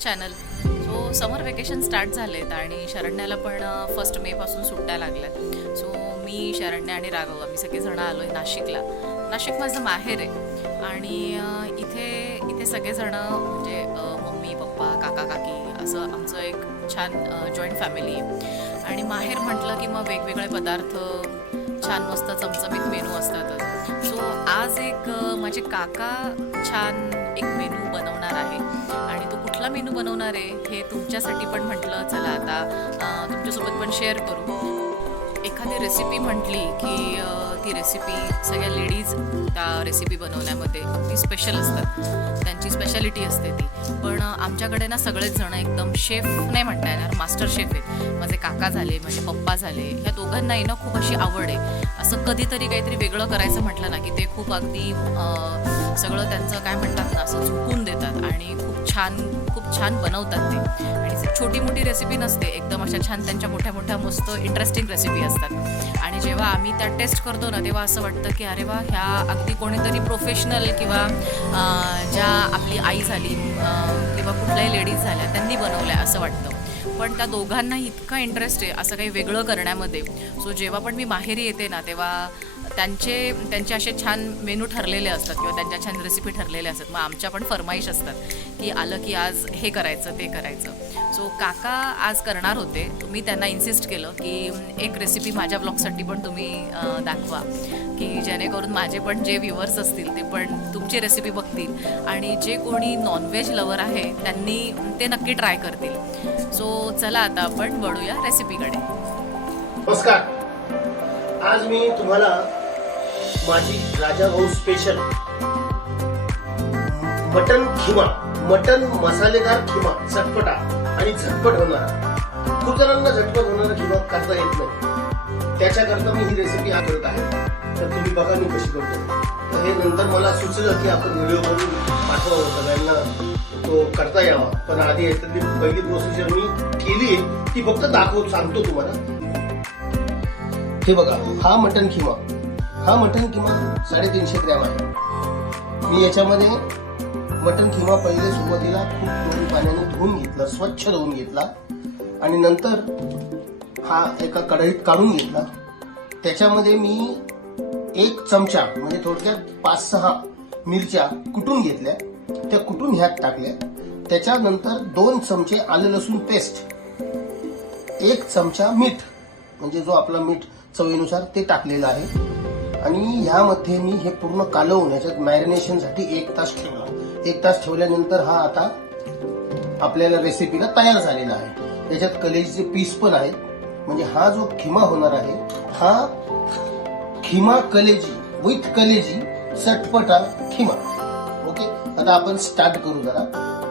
Channel. So समर vacation start झालेत आणि शरण्याला पण 1 मे पासून सुट्ट्या लागल्यात. सो मी, शरण्या आणि राघव आम्ही सगळेजण आलो आहे नाशिकला. नाशिक माझं माहेर आहे आणि इथे सगळेजण म्हणजे मम्मी पप्पा काका काकी असं आमचं एक छान जॉईंट फॅमिली आहे. आणि माहेर म्हटलं की मग वेगवेगळे पदार्थ छान मस्त चमचमीत मेनू असतातच. सो आज एक माझे काका छान एक मेनू बनवणार आहे आणि तो कुठला मेनू बनवणार आहे हे तुमच्यासाठी पण म्हटलं चला आता तुमच्यासोबत पण शेअर करू. एखादी रेसिपी म्हटली की ती रेसिपी सगळ्या लेडीज त्या रेसिपी बनवण्यामध्ये अगदी स्पेशल असतात, त्यांची स्पेशालिटी असते ती. पण आमच्याकडे ना सगळेच जण एकदम शेफ नाही म्हणता येणार, मास्टर शेफ आहेत. माझे काका झाले, माझे पप्पा झाले, ह्या दोघांनाही ना खूप अशी आवड आहे. असं कधीतरी काहीतरी वेगळं करायचं म्हटलं ना की ते खूप अगदी सगळं त्यांचं काय म्हणतात ना असं झुकून देतात आणि खूप छान बनवतात ते. आणि छोटी मोठी रेसिपी नसते, एकदम अशा छान त्यांच्या मोठ्या मोठ्या मस्त इंटरेस्टिंग रेसिपी असतात. आणि जेव्हा आम्ही त्या टेस्ट करतो ना तेव्हा असं वाटतं की अरे वा, ह्या अगदी कोणीतरी प्रोफेशनल किंवा ज्या आपली आई झाली किंवा कुठल्याही लेडीज झाल्या त्यांनी बनवल्या असं वाटतं. पण त्या दोघांना इतका इंटरेस्ट आहे असं काही वेगळं करण्यामध्ये. सो जेव्हा पण मी माहेरी येते ना तेव्हा त्यांचे असे छान मेनू ठरलेले असतात किंवा त्यांच्या छान रेसिपी ठरलेल्या असतात. मग आमच्या पण फरमाईश असतात की आलं की आज हे करायचं ते करायचं. सो काका आज करणार होते. मी त्यांना इन्सिस्ट केलं की एक रेसिपी माझ्या ब्लॉगसाठी पण तुम्ही दाखवा की जेणेकरून माझे पण जे व्ह्युअर्स असतील ते पण तुमची रेसिपी बघतील आणि जे कोणी नॉनव्हेज लवर आहे त्यांनी ते नक्की ट्राय करतील. सो चला आता आपण वळूया रेसिपीकडे. नमस्कार. आज मी तुम्हाला माझी राजाभाऊ स्पेशल मटन मसालेदार खिमा, चटपटा आणि झटपट होणारा. खूप जणांना झटपट होणारा खिमा करता येत नाही, त्याच्याकरता मी ही रेसिपी करत आहे. तर तुम्ही बघा मी कशी करतो. तर हे नंतर मला सुचलं की आपण व्हिडिओ बनवून पाठवावं, सगळ्यांना तो करता यावा. पण आधी याच्यातली पहिली प्रोसिजर मी केली आहे ती फक्त सांगतो तुम्हाला. हे बघा, हा मटन खिमा 350 ग्रॅम आहे. मी याच्यामध्ये मटन खिमा पहिले सुरुवातीला खूप दोन पाण्याने धुवून घेतला, स्वच्छ धुवून घेतला आणि नंतर हा एका कढईत काढून घेतला. त्याच्यामध्ये मी 1 चमचा म्हणजे थोडक्यात 5-6 मिरच्या कुटून घेतल्या, त्या कुटून ह्यात टाकल्या. त्याच्यानंतर 2 चमचे आलं लसूण पेस्ट, 1 चमचा मीठ म्हणजे जो आपला मीठ चवीनुसार ते टाकलेलं आहे. आणि ह्यामध्ये मी हे पूर्ण कालवून याच्यात मॅरिनेशनसाठी 1 तास ठेवला. 1 तास ठेवल्यानंतर हा आता आपल्याला रेसिपीला तयार झालेला आहे. त्याच्यात कलेजीचे पीस पण आहेत. म्हणजे हा जो खिमा होणार आहे हा खिमा कलेजी विथ कलेजी चटपटा खिमा. ओके, आता आपण स्टार्ट करू जरा.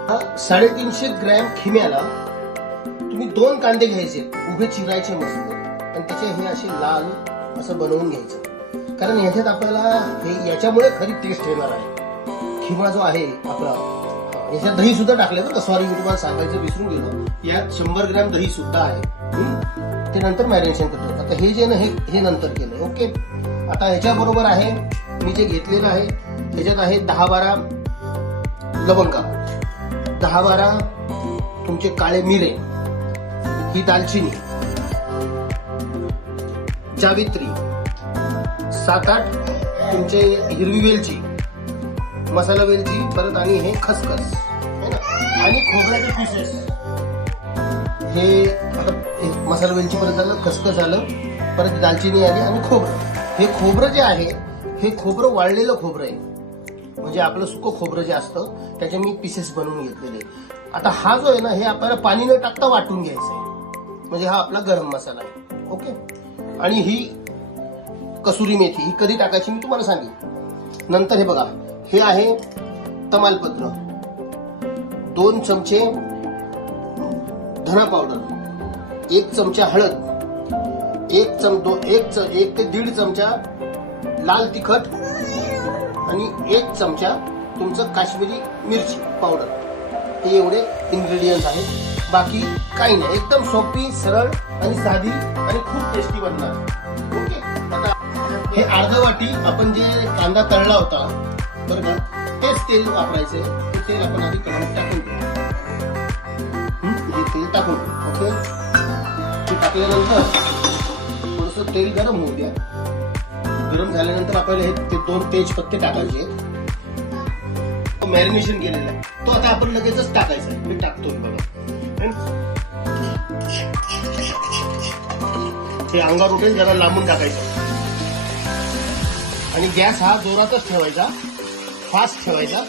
हा 350 ग्रॅम खिम्याला तुम्ही 2 कांदे घ्यायचे, उभे चिरायचे मस्त आणि त्याचे हे असे लाल असं बनवून घ्यायचं. कारण ह्याच्यात आपल्याला हे याच्यामुळे खरी टेस्ट येणार आहे. खिमा जो आहे आपला, याच्यात दही सुद्धा टाकलं बरं, सॉरी मी तुम्हाला सांगायचं विसरून गेलो. यात 100 ग्रॅम दही सुद्धा आहे. ते नंतर मॅरिनेशन करतो. आता हे जे ना हे नंतर केलं. ओके, आता ह्याच्याबरोबर आहे मी जे घेतलेलं आहे त्याच्यात आहे 10-12 लवंगा, 10-12 तुमचे काळे मिरे, ही दालचिनी, जावित्री, 7-8 तुमचे हिरवी वेलची, मसाला वेलची, परत आणि हे खसखस आणि खोबऱ्याचे पीसेस. हे आता मसाला वेलची परत झालं, खसखस झालं, परत दालचिनी आली आणि खोबरं. हे खोबरं जे आहे हे खोबरं वाळलेलं खोबरं आहे. म्हणजे आपलं सुकं खोबरं जे असतं त्याचे मी पीसेस बनवून घेतलेले. आता हा जो आहे ना हे आपल्याला पाणी न टाकता वाटून घ्यायचं आहे. म्हणजे हा आपला गरम मसाला आहे. ओके, आणि ही कसुरी मेथी ही कधी टाकायची मी तुम्हाला सांगेन नंतर. हे बघा, हे आहे तमालपत्र, 2 चमचे धना पावडर, 1 चमचा हळद, 1 ते 1.5 चमचा लाल तिखट आणि 1 चमचा तुमचं काश्मीरी मिरची पावडर. हे एवढे इन्ग्रेडियंट्स आहेत. बाकी काही नाही, एकदम सोपी, सरळ आणि साधी आणि खूप टेस्टी बनणार. ओके, आता हे अर्धा वाटी आपण जे कांदा तळला होता बरं का, तेच तेल वापरायचे. ते तेल आपण आधी कढईत टाकून घेऊ. टाकून. ओके, ते टाकल्यानंतर थोडंसं तेल गरम होऊ द्या. गरम झाल्यानंतर आपल्याला हे ते 2 तेजपत्ते टाकायचे. मॅरिनेशन केलेलं आहे तो आता आपण लगेचच टाकायचा आहे. मी टाकतोय बघा. हे अंगावर उठेल, जरा लांबून टाकायचं आणि गॅस हा जोरातच ठेवायचा, फास्ट ठेवायचा.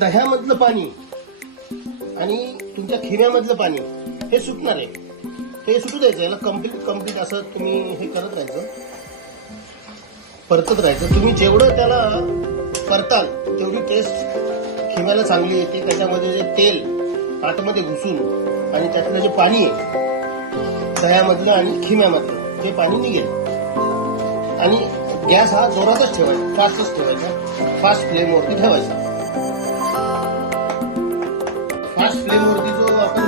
दह्यामधलं पाणी आणि तुमच्या खिम्यामधलं पाणी हे सुटणार आहे. हे सुटू द्यायचं. याला कम्प्लीट असं तुम्ही हे करत राहायचं, परतत राहायचं. तुम्ही जेवढं त्याला परताल तेवढी टेस्ट खिम्याला चांगली येते. त्याच्यामध्ये जे तेल आतमध्ये घुसून आणि त्यातलं जे पाणी आहे दह्यामधलं आणि खिम्यामधलं ते पाणी निघेल. आणि गॅस हा जोरातच ठेवायचा, फास्टच ठेवायचा, फास्ट फ्लेमवरती ठेवायचा. फास्ट फ्लेमवरती जो आपण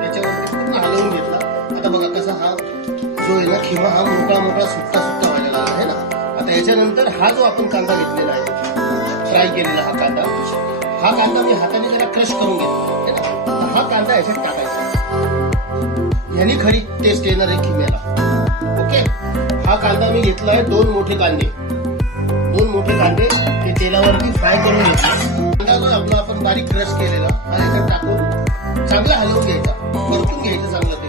त्याच्यावरती पूर्ण हलवून घेतला. आता बघा कसा हा जो आहे ना खिमा हा मोकळा सुट्टा व्हायला लागला आहे ना. आता याच्यानंतर हा जो आपण कांदा घेतलेला आहे, फ्राय केलेला हा कांदा मी हाताने जरा क्रश करून घेतला. हा कांदा याच्यात टाकायचा. याने खरी टेस्ट येणार आहे खिम्याला. ओके, हा कांदा मी घेतला आहे 2 मोठे कांदे ते तेलावरती फ्राय करून घेतले. कांदा जो आपला आपण बारीक क्रश केलेला हा याच्यात टाकून चांगला हलवून घ्यायचा, परतून घ्यायचं चांगलं ते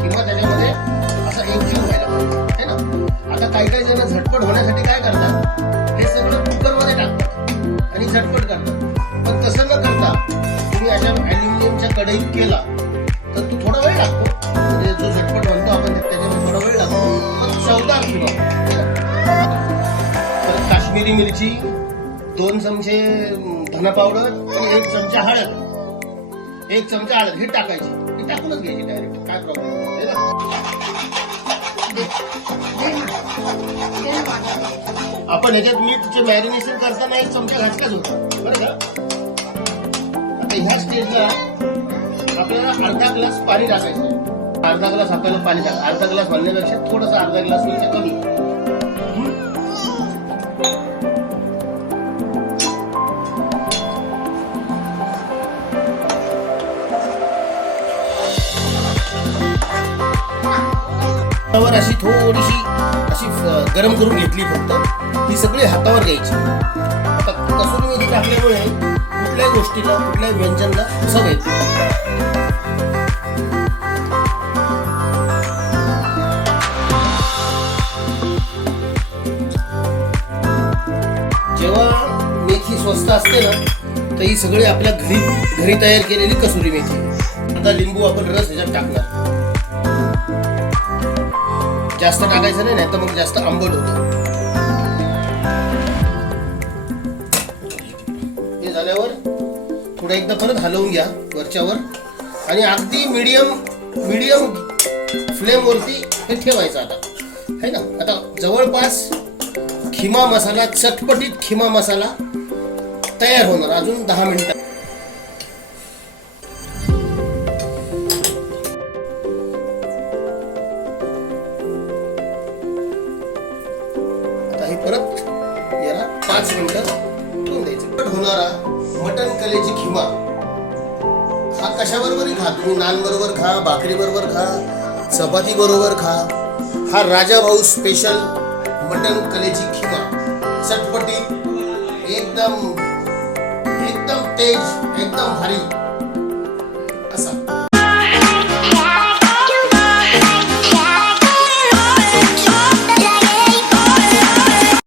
किंवा त्याच्यामध्ये असा एकजीव व्हायला पाहिजे है ना. आता काही जण झटपट होण्यासाठी काय करतात, हे सगळं कुकरमध्ये टाकतात आणि झटपट करतात. पण तसं न करता तुम्ही अशा अल्युमिनियमच्या कढईत केला तर तो थोडा वेळ लागतो. म्हणजे जो झटपट म्हणतो आपण त्याच्यामध्ये थोडा वेळ लागतो, पण चवदार किंवा काश्मीरी मिरची, 2 चमचे धना पावडर आणि 1 चमचा हळद, 1 चमचा हळद हे टाकायची. हे टाकूनच घ्यायची डायरेक्ट, काय प्रॉब्लेम आहे ना. आपण ह्याच्यात मीठचे मॅरिनेशन करताना 1 चमचा घातलाच होता बरं का. आता ह्या स्टेजला आपल्याला अर्धा ग्लास पाणी टाकायचं. अर्धा ग्लास आपल्याला पाणी, अर्धा ग्लास म्हणण्यापेक्षा थोडासा अर्धा ग्लास पेक्षा कमी. हातावर अशी थोडीशी अशी गरम करून घेतली. फक्त ती सगळी हातावर घ्यायची. आता कसुरी मेथी टाकल्यामुळे कुठल्याही गोष्टीला, कुठल्याही व्यंजनाला चव येते. जेव्हा मेथी स्वस्त असते ना, तर ही सगळी आपल्या घरी तयार केलेली कसुरी मेथी. आता लिंबू आपण रस ह्याच्यात टाकणार. जास्त टाकायचं नाही, तर मग जास्त आंबट होतं. हे झाल्यावर थोडं एकदा परत हलवून घ्या वरच्यावर आणि अगदी मीडियम फ्लेमवरती हे ठेवायचं आता है ना. आता जवळपास खिमा मसाला, चटपटीत खिमा मसाला तयार होणार अजून 10 मिनिटं. आता हे परत याला 5 मिनिटं ठेवून द्यायचं. होणारा मटन कलेजी खिमा हा कशाबरोबरही खा तुम्ही. नान बरोबर खा, भाकरी बरोबर खा, चपाती बरोबर खा. हा राजा भाऊ स्पेशल मटन कलेजी खिमा, चटपटी, एकदम तेज, एकदम भारी.